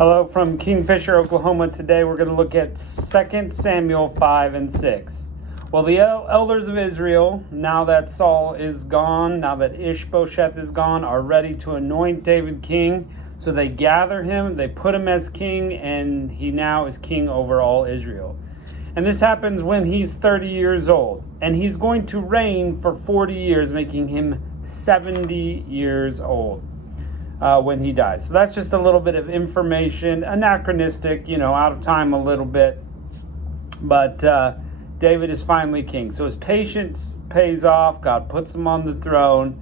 Hello from Kingfisher, Oklahoma. Today we're going to look at 2 Samuel 5 and 6. Well, the elders of Israel, now that Saul is gone, now that Ishbosheth is gone, are ready to anoint David king. So they gather him, they put him as king, and he now is king over all Israel. And this happens when he's 30 years old. And he's going to reign for 40 years, making him 70 years old. When he dies. So that's just a little bit of information, anachronistic, out of time a little bit. But David is finally king. So his patience pays off. God puts him on the throne.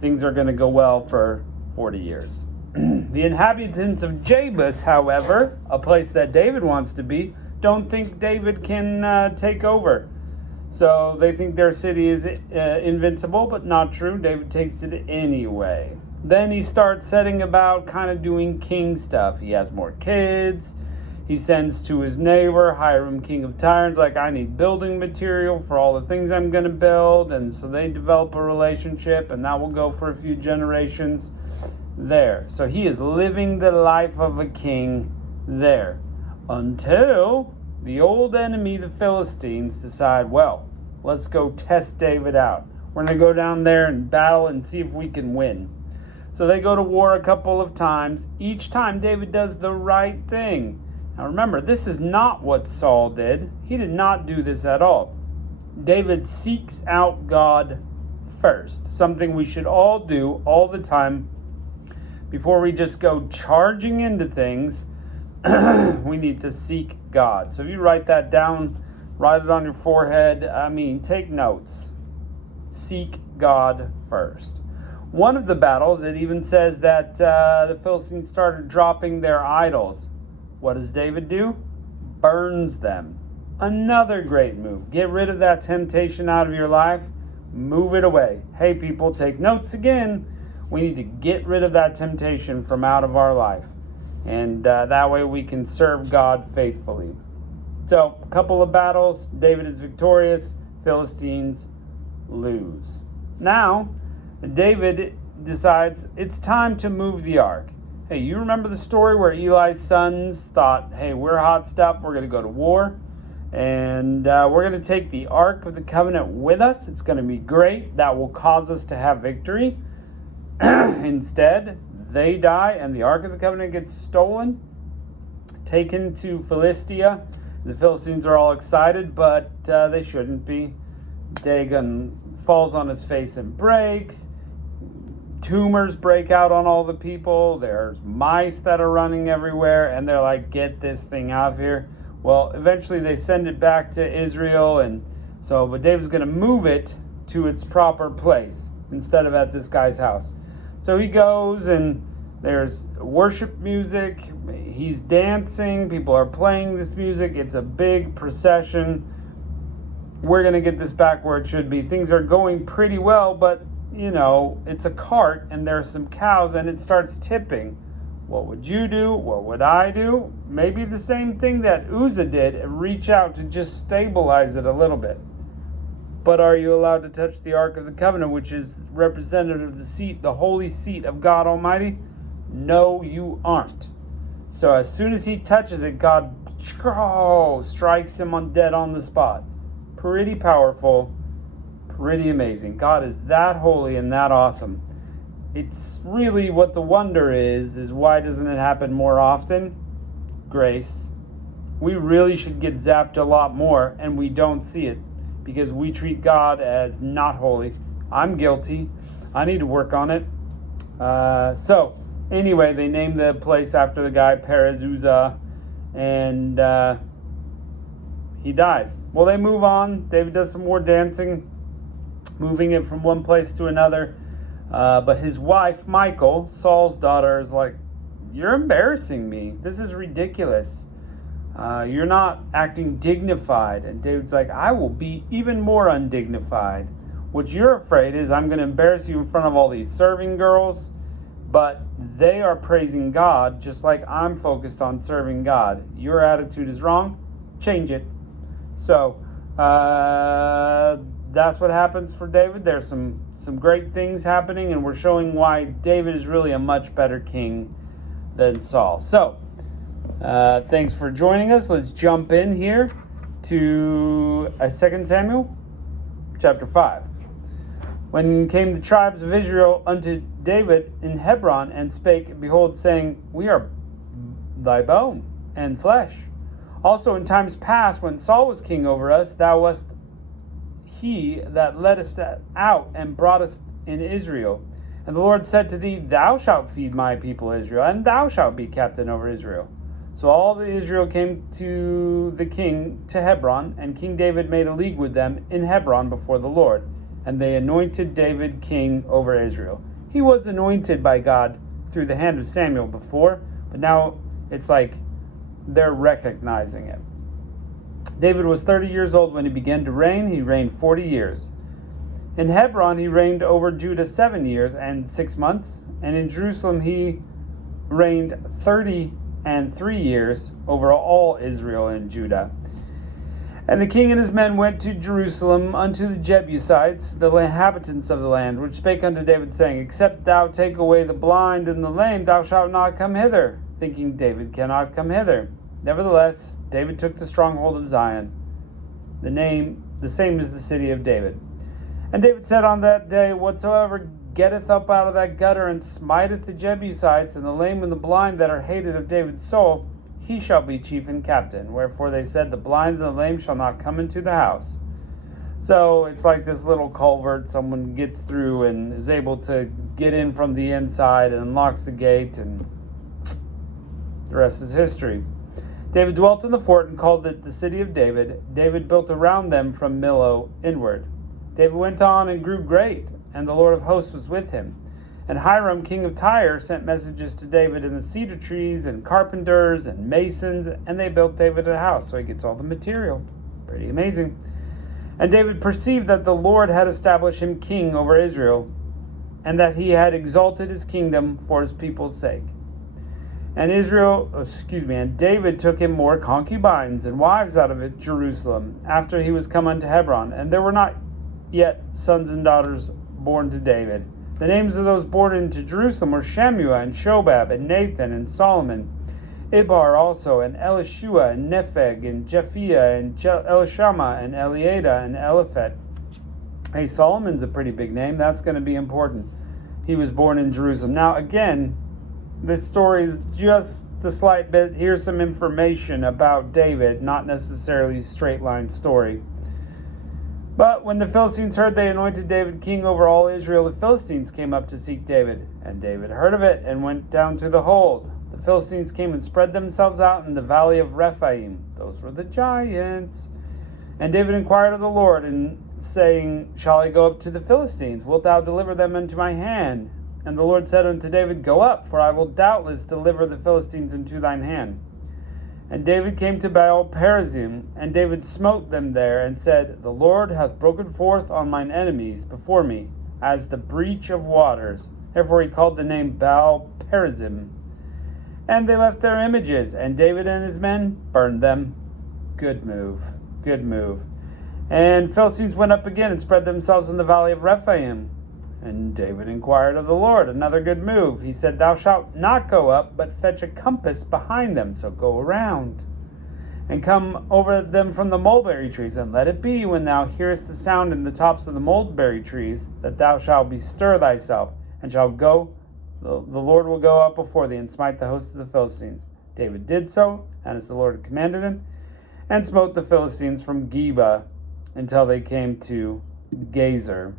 Things are going to go well for 40 years. The inhabitants of Jebus, however, a place that David wants to be, don't think David can take over. So they think their city is invincible, but not true. David takes it anyway. Then he starts setting about kind of doing king stuff. He has more kids. He sends to his neighbor, Hiram, king of Tyre, like, I need building material for all the things I'm going to build. And so they develop a relationship, and that will go for a few generations there. So he is living the life of a king there until the old enemy, the Philistines, decide, well, let's go test David out. We're going to go down there and battle and see if we can win. So they go to war a couple of times. Each time David does the right thing. Now remember, this is not what Saul did. He did not do this at all. David seeks out God first. Something we should all do all the time. Before we just go charging into things, we need to seek God. So if you write that down, write it on your forehead. Take notes. Seek God first. One of the battles, it even says that the Philistines started dropping their idols. What does David do? Burns them. Another great move. Get rid of that temptation out of your life. Move it away. Hey, people, take notes again. We need to get rid of that temptation from out of our life. And that way we can serve God faithfully. So, a couple of battles. David is victorious. Philistines lose. Now, David decides it's time to move the ark. Hey, you remember the story where Eli's sons thought, hey, we're hot stuff, we're going to go to war, and we're going to take the Ark of the Covenant with us. It's going to be great. That will cause us to have victory. Instead, they die, and the Ark of the Covenant gets stolen, taken to Philistia. The Philistines are all excited, but they shouldn't be. Dagon falls on his face and breaks. Tumors break out on all the people. There's mice that are running everywhere, and they're like, get this thing out of here. Well, eventually they send it back to Israel, but David's going to move it to its proper place instead of at this guy's house. So he goes, and there's worship music. He's dancing. People are playing this music. It's a big procession. We're going to get this back where it should be. Things are going pretty well, but, it's a cart and there's some cows and it starts tipping. What would you do? What would I do? Maybe the same thing that Uzzah did, and reach out to just stabilize it a little bit. But are you allowed to touch the Ark of the Covenant, which is representative of the seat, the holy seat of God Almighty? No, you aren't. So as soon as he touches it, God strikes him dead on the spot. Pretty powerful, pretty amazing. God is that holy and that awesome. It's really what the wonder is why doesn't it happen more often? Grace. We really should get zapped a lot more, and we don't see it because we treat God as not holy. I'm guilty. I need to work on it. So anyway, they named the place after the guy, Perez Uzzah, and he dies. Well, they move on. David does some more dancing, moving it from one place to another. But his wife, Michal, Saul's daughter, is like, you're embarrassing me. This is ridiculous. You're not acting dignified. And David's like, I will be even more undignified. What you're afraid is I'm going to embarrass you in front of all these serving girls. But they are praising God just like I'm focused on serving God. Your attitude is wrong. Change it. So that's what happens for David. There's some great things happening, and we're showing why David is really a much better king than Saul. So Thanks for joining us. Let's jump in here to 2 Samuel chapter 5. When came the tribes of Israel unto David in Hebron, and spake, behold, saying, We are thy bone and flesh. Also in times past, when Saul was king over us, thou wast he that led us out and brought us in Israel. And the Lord said to thee, Thou shalt feed my people Israel, and thou shalt be captain over Israel. So all the Israel came to the king to Hebron, and King David made a league with them in Hebron before the Lord. And they anointed David king over Israel. He was anointed by God through the hand of Samuel before, but now it's like they're recognizing it. David was 30 years old when he began to reign. He reigned 40 years. In Hebron he reigned over Judah 7 years and 6 months, and in Jerusalem he reigned 33 years over all Israel and Judah. And the king and his men went to Jerusalem unto the Jebusites, the inhabitants of the land, which spake unto David, saying, Except thou take away the blind and the lame, thou shalt not come hither, thinking David cannot come hither. Nevertheless, David took the stronghold of Zion, the same as the city of David. And David said on that day, Whatsoever getteth up out of that gutter, and smiteth the Jebusites, and the lame and the blind that are hated of David's soul, he shall be chief and captain. Wherefore they said, The blind and the lame shall not come into the house. So it's like this little culvert. Someone gets through and is able to get in from the inside and unlocks the gate, and the rest is history. David dwelt in the fort and called it the city of David. David built around them from Millo inward. David went on and grew great, and the Lord of hosts was with him. And Hiram, king of Tyre, sent messages to David in the cedar trees and carpenters and masons, and they built David a house. So he gets all the material. Pretty amazing. And David perceived that the Lord had established him king over Israel, and that he had exalted his kingdom for his people's sake. And David took him more concubines and wives out of Jerusalem, after he was come unto Hebron. And there were not yet sons and daughters born to David. The names of those born into Jerusalem were Shammua and Shobab and Nathan and Solomon, Ibar also, and Elishua and Nepheg and Japhia and Elishama and Eliada and Eliphet. Hey, Solomon's a pretty big name. That's going to be important. He was born in Jerusalem. Now, again, this story is just the slight bit. Here's some information about David, not necessarily a straight line story. But when the Philistines heard they anointed David king over all Israel, the Philistines came up to seek David. And David heard of it and went down to the hold. The Philistines came and spread themselves out in the valley of Rephaim. Those were the giants. And David inquired of the Lord, and saying, Shall I go up to the Philistines? Wilt thou deliver them into my hand? And the Lord said unto David, Go up, for I will doubtless deliver the Philistines into thine hand. And David came to Baal-perazim, and David smote them there, and said, The Lord hath broken forth on mine enemies before me, as the breach of waters. Therefore he called the name Baal-perazim. And they left their images, and David and his men burned them. Good move. Good move. And Philistines went up again and spread themselves in the valley of Rephaim. And David inquired of the Lord. Another good move. He said, Thou shalt not go up, but fetch a compass behind them. So go around, and come over them from the mulberry trees. And let it be, when thou hearest the sound in the tops of the mulberry trees, that thou shalt bestir thyself, and shalt go. The Lord will go up before thee, and smite the host of the Philistines. David did so, and as the Lord had commanded him, and smote the Philistines from Geba until they came to Gezer.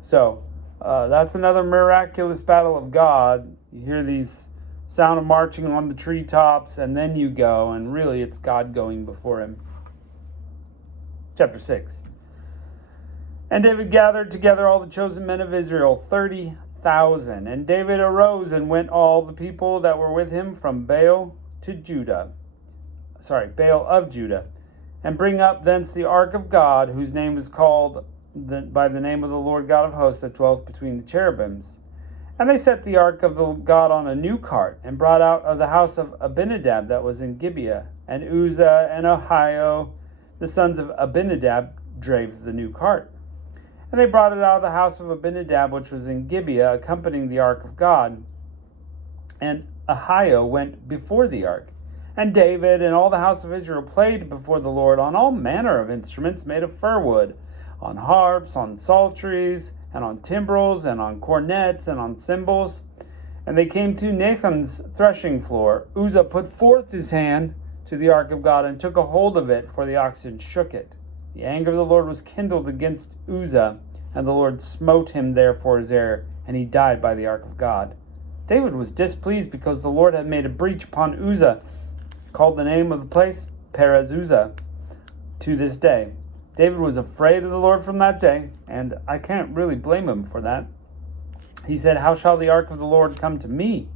So, that's another miraculous battle of God. You hear these sound of marching on the treetops, and then you go, and really it's God going before him. Chapter 6. And David gathered together all the chosen men of Israel, 30,000. And David arose and went all the people that were with him from Baal of Judah, and bring up thence the ark of God, whose name is called by the name of the Lord God of hosts, that dwelleth between the cherubims. And they set the ark of the God on a new cart, and brought out of the house of Abinadab that was in Gibeah. And Uzzah and Ahio, the sons of Abinadab, drave the new cart. And they brought it out of the house of Abinadab, which was in Gibeah, accompanying the ark of God. And Ahio went before the ark. And David and all the house of Israel played before the Lord on all manner of instruments made of fir wood, on harps, on psalteries, and on timbrels, and on cornets, and on cymbals. And they came to Nachon's threshing floor. Uzzah put forth his hand to the ark of God and took a hold of it, for the oxen shook it. The anger of the Lord was kindled against Uzzah, and the Lord smote him there for his error, and he died by the ark of God. David was displeased because the Lord had made a breach upon Uzzah, called the name of the place Perez Uzzah to this day. David was afraid of the Lord from that day, and I can't really blame him for that. He said, "How shall the ark of the Lord come to me?"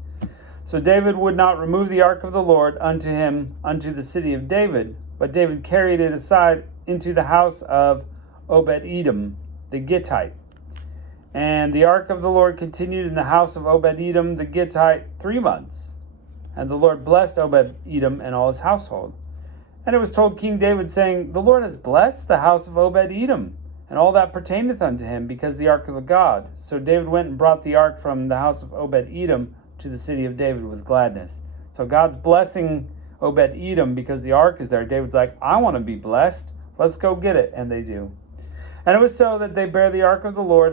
So David would not remove the ark of the Lord unto him, unto the city of David, but David carried it aside into the house of Obed-Edom, the Gittite. And the ark of the Lord continued in the house of Obed-Edom, the Gittite, 3 months. And the Lord blessed Obed-Edom and all his household. And it was told King David, saying, "The Lord has blessed the house of Obed-Edom, and all that pertaineth unto him, because the ark of the God." So David went and brought the ark from the house of Obed-Edom to the city of David with gladness. So God's blessing Obed-Edom because the ark is there. David's like, I want to be blessed. Let's go get it. And they do. And it was so that they bear the ark of the Lord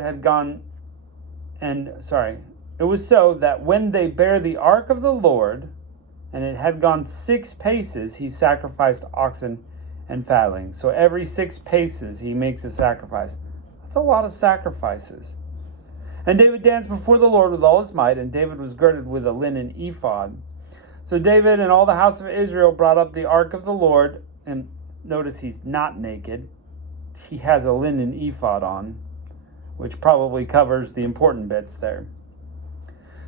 it was so that when they bear the ark of the Lord, and it had gone 6 paces, he sacrificed oxen and fatlings. So every 6 paces he makes a sacrifice. That's a lot of sacrifices. And David danced before the Lord with all his might, and David was girded with a linen ephod. So David and all the house of Israel brought up the ark of the Lord, and notice he's not naked. He has a linen ephod on, which probably covers the important bits there.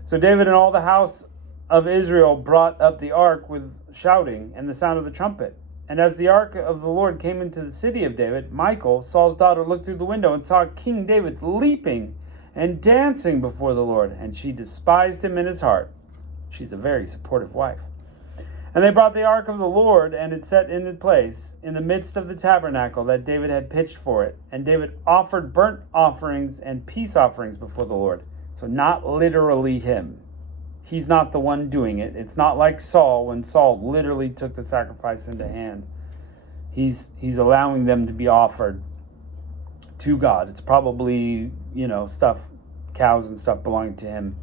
So David and all the house of Israel brought up the ark with shouting and the sound of the trumpet. And as the ark of the Lord came into the city of David, Michal, Saul's daughter, looked through the window and saw King David leaping and dancing before the Lord, and she despised him in his heart. She's a very supportive wife. And they brought the ark of the Lord, and it set in its place in the midst of the tabernacle that David had pitched for it. And David offered burnt offerings and peace offerings before the Lord. So not literally him. He's not the one doing it. It's not like Saul, when Saul literally took the sacrifice into hand. He's allowing them to be offered to God. It's probably, stuff, cows and stuff belonging to him.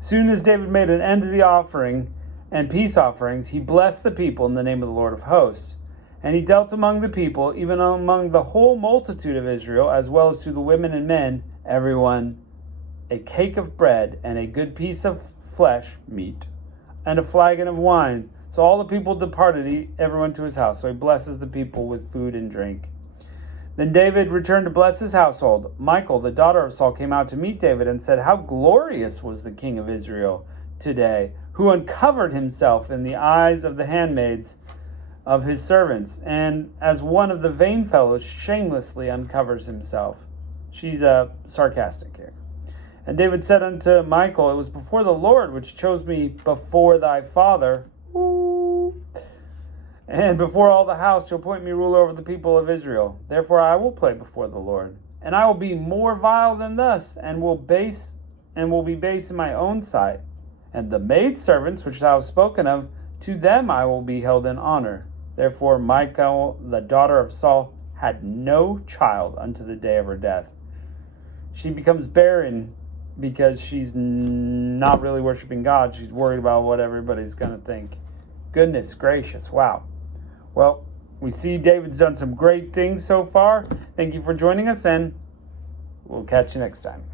Soon as David made an end of the offering and peace offerings, he blessed the people in the name of the Lord of hosts. And he dealt among the people, even among the whole multitude of Israel, as well as to the women and men, everyone, a cake of bread and a good piece of flesh, meat, and a flagon of wine. So all the people departed, everyone to his house. So he blesses the people with food and drink. Then David returned to bless his household. Michal, the daughter of Saul, came out to meet David and said, "How glorious was the king of Israel today, who uncovered himself in the eyes of the handmaids of his servants, and as one of the vain fellows shamelessly uncovers himself." She's sarcastic here. And David said unto Michal, "It was before the Lord which chose me before thy father, and before all the house to appoint me ruler over the people of Israel. Therefore I will play before the Lord, and I will be more vile than thus, and will be base in my own sight. And the maidservants which thou hast spoken of, to them I will be held in honor." Therefore Michal, the daughter of Saul, had no child unto the day of her death. She becomes barren because she's not really worshiping God. She's worried about what everybody's going to think. Goodness gracious, wow. Well, we see David's done some great things so far. Thank you for joining us, and we'll catch you next time.